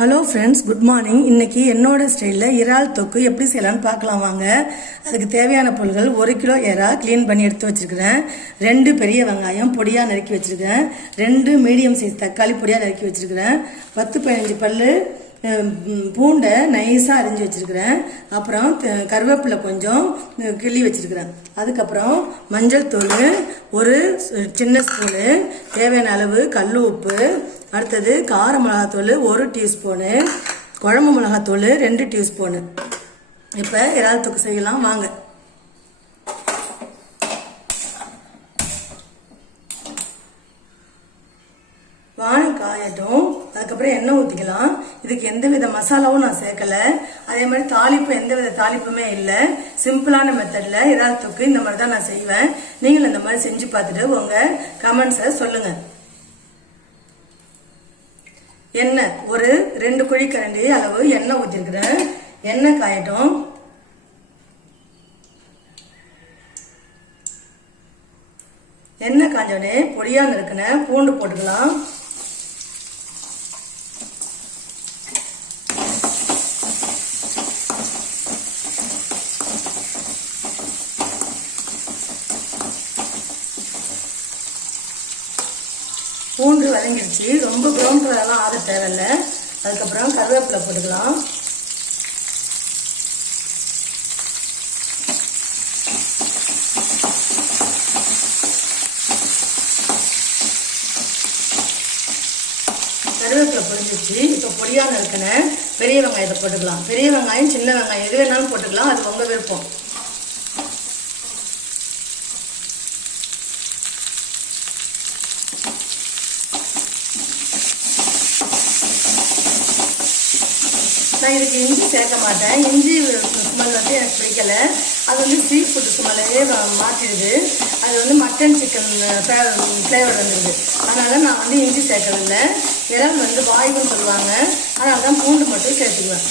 Hello friends good morning இன்னைக்கு என்னோட ஸ்டைலில் இறால் தொக்கு எப்படி செய்யலாம்னு பார்க்கலாம் வாங்க. அதுக்கு தேவையான பொருட்கள் ஒரு கிலோ இறா க்ளீன் பண்ணி எடுத்து வச்சிருக்கிறேன். ரெண்டு பெரிய வெங்காயம் பொடியாக நறுக்கி வச்சுருக்கேன் ரெண்டு மீடியம் சைஸ் தக்காளி பொடியாக நறுக்கி வச்சிருக்கிறேன். பத்து பதினஞ்சு பல் பூண்டை நைஸாக அரிஞ்சு வச்சுருக்கிறேன். அப்புறம் கருவேப்பிலை கொஞ்சம் கிள்ளி வச்சுருக்கிறேன். அதுக்கப்புறம் மஞ்சள் தூள் ஒரு சின்ன ஸ்பூனு தேவையான அளவு கல் உப்பு அடுத்தது கார மிளகாத்தூள் ஒரு டீஸ்பூனு குழம்பு மிளகாத்தூள் ரெண்டு டீஸ்பூனு. இப்போ இறால் தொக்கு செய்யலாம் வாங்க. வானம் காயட்டும் அதுக்கப்புறம் எண்ணெய் ஊற்றிக்கலாம் இதுக்கு எந்த வித மசாலாவும் நான் சேர்க்கல. அதே மாதிரி தாளிப்பு எந்த வித தாளிப்புமே இல்லை. சிம்பிளான மெத்தடில் இறால் தொக்கு இந்த மாதிரி தான் நான் செய்வேன். நீங்களும் இந்த மாதிரி செஞ்சு பார்த்துட்டு உங்கள் கமெண்ட்ஸை சொல்லுங்கள் எண்ணெய். ஒரு ரெண்டு குழிக்கரண்டி அளவு எண்ணெய் ஊற்றிருக்கிறேன் எண்ணெய் காயட்டும். எண்ணெய் காஞ்சோடனே பொடியாக நறுக்கின பூண்டு போட்டுக்கலாம். பூண்டு வதங்கிடுச்சு ரொம்ப ப்ரௌன் கலர் தேவையில்ல. அதுக்கப்புறம் கருவேப்பிலை போட்டுக்கலாம். கருவேப்பிலை பொரிஞ்சிச்சு இப்போ பொடியாக இருக்கிற பெரிய வெங்காயத்தை போட்டுக்கலாம். பெரிய வெங்காயம் சின்ன வெங்காயம் எது வேணாலும் போட்டுக்கலாம். அது உங்கள் விருப்பம். நான் இதுக்கு இஞ்சி சேர்க்க மாட்டேன். இஞ்சி ஸ்மெல் வந்து எனக்கு பிடிக்கல. அது வந்து சீ ஃபுட் ஸ்மெல்லையே மாற்றிடுது அது வந்து மட்டன் சிக்கன் ஃப்ளேவர் வந்துடுது அதனால் நான் வந்து இஞ்சி சேர்க்கறதில்ல. இறால் வந்து வாய்க்குன்னு சொல்லுவாங்க. அதனால தான் பூண்டு மட்டும் சேர்த்துக்குவேன்.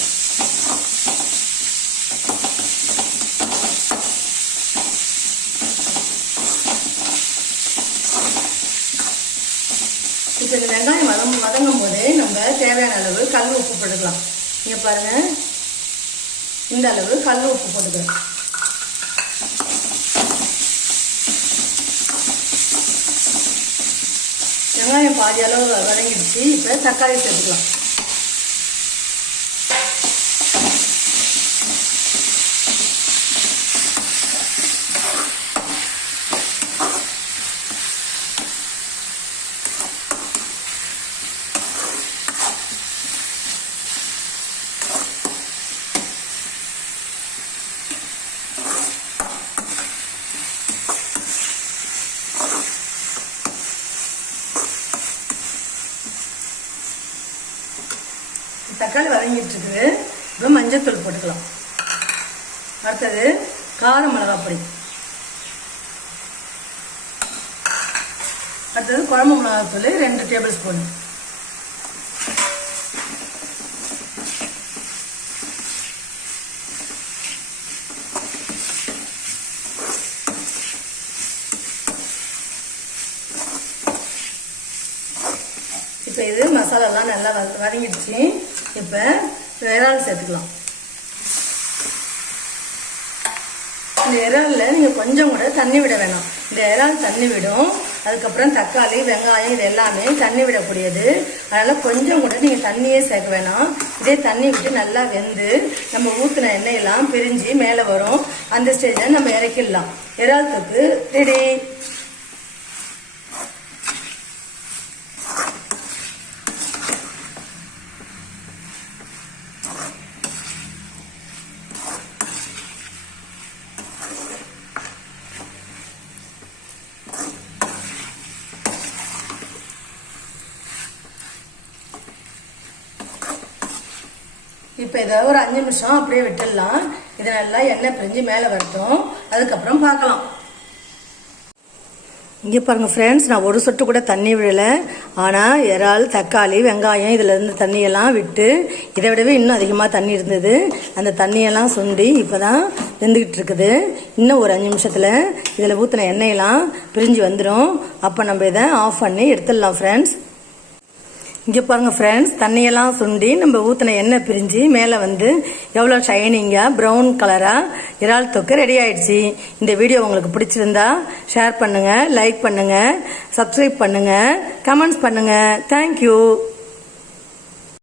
இப்போ இந்த வெங்காயம் வதம் வதங்கும் போதே நம்ம தேவையான அளவு கல் உப்பு போட்டுக்கலாம். இங்கே பாருங்கள் இந்த அளவு கல் உப்பு போட்டுக்கலாம் வெங்காயம் பாதி அளவு வதங்கிடுச்சு. இப்போ தக்காளி சேர்த்துக்கலாம். தக்காளி வதங்கிட்டு இருக்குது. இப்போ மஞ்சத்தூள் போட்டுக்கலாம். அடுத்தது கார மிளகாப்பொடி அடுத்தது குழம்பு மிளகாத்தூள் ரெண்டு டேபிள் ஸ்பூன். இப்போ இது மசாலாலாம் நல்லா வ வதங்கிடுச்சு. இப்போ இறால் சேர்த்துக்கலாம். இந்த இறாலில் நீங்கள் கொஞ்சம் கூட தண்ணி விட வேணாம். இந்த இறால் தண்ணி விடும். அதுக்கப்புறம் தக்காளி வெங்காயம் இது எல்லாமே தண்ணி விடக்கூடியது. அதனால் கொஞ்சம் கூட நீங்கள் தண்ணியே சேர்க்க வேணாம். இதே தண்ணி விட்டு நல்லா வெந்து நம்ம ஊற்றின எண்ணெயெல்லாம் பிரிஞ்சு மேலே வரும். அந்த ஸ்டேஜில் நம்ம இறக்கிடலாம். இறால் தொக்கு ரெடி இப்போ இதை ஒரு அஞ்சு நிமிஷம் அப்படியே விட்டுடலாம். இதை நல்லா எண்ணெய் பிரிஞ்சு மேலே வரட்டும். அதுக்கப்புறம் பார்க்கலாம். இங்கே பாருங்கள் ஃப்ரெண்ட்ஸ் நான் ஒரு சொட்டு கூட தண்ணி விழலை ஆனால் இறால் தக்காளி வெங்காயம் இதில் இருந்து தண்ணியெல்லாம் விட்டு இதை விடவே இன்னும் அதிகமாக தண்ணி இருந்தது. அந்த தண்ணியெல்லாம் சுண்டி இப்போ தான் வெந்துக்கிட்டு இருக்குது. இன்னும் ஒரு அஞ்சு நிமிஷத்தில் இதில் ஊற்றின எண்ணெயெல்லாம் பிரிஞ்சு வந்துடும் அப்போ நம்ம இதை ஆஃப் பண்ணி எடுத்துடலாம் ஃப்ரெண்ட்ஸ் இங்கே பாருங்கள் ஃப்ரெண்ட்ஸ் தண்ணியெல்லாம் சுண்டி நம்ம ஊற்றின எண்ணெய் பிரிஞ்சு மேலே வந்து எவ்வளோ ஷைனிங்காக ப்ரௌன் கலராக இறால் தொக்கு ரெடி ஆயிடுச்சு. இந்த வீடியோ உங்களுக்கு பிடிச்சிருந்தா ஷேர் பண்ணுங்கள் லைக் பண்ணுங்கள் சப்ஸ்கிரைப் பண்ணுங்கள் கமெண்ட்ஸ் பண்ணுங்கள் தேங்க்யூ